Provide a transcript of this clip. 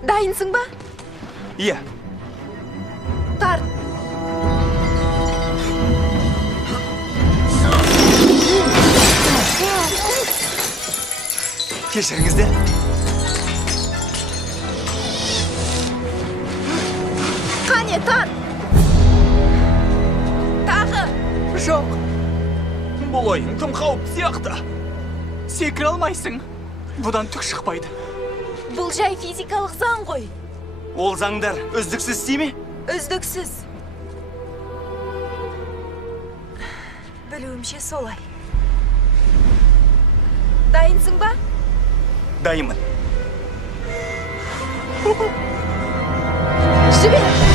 Дайынсың ба? Иә. Тарт. Кешіріңіздер. Қане, тарт. Тағы. Жоқ. Бұл ойын тым қауіп сияқты. Секіре алмайсың. Бұдан түк шықпайды. Бұл жай физикалық заң ғой. Ол заңдар үздіксіз істей ме? Үздіксіз. Білуімше солай. Дайынсың ба? Дайынмын. Жібер!